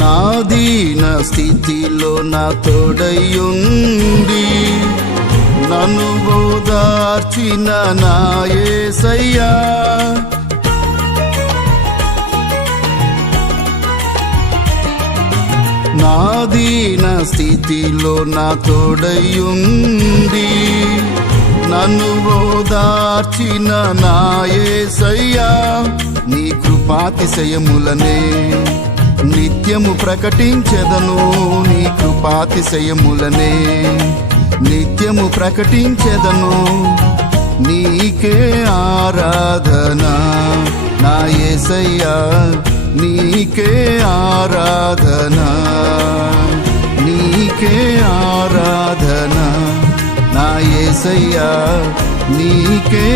నా దీన స్థితిలో నా తోడయుండి నన్ను ఓదార్చిన నా యేసయ్యా, నా దీన స్థితిలో నా తోడయుండి నన్ను ఓదార్చిన నా యేసయ్యా, నీ కృపాతిశయములనే నిత్యము ప్రకటించెదను, నీ కృపాతిశయములనే నిత్యము ప్రకటించెదను. నీకే ఆరాధన నా యేసయ్యా, నీకే ఆరాధన, నీకే ఆరాధన నా యేసయ్యా, నీకే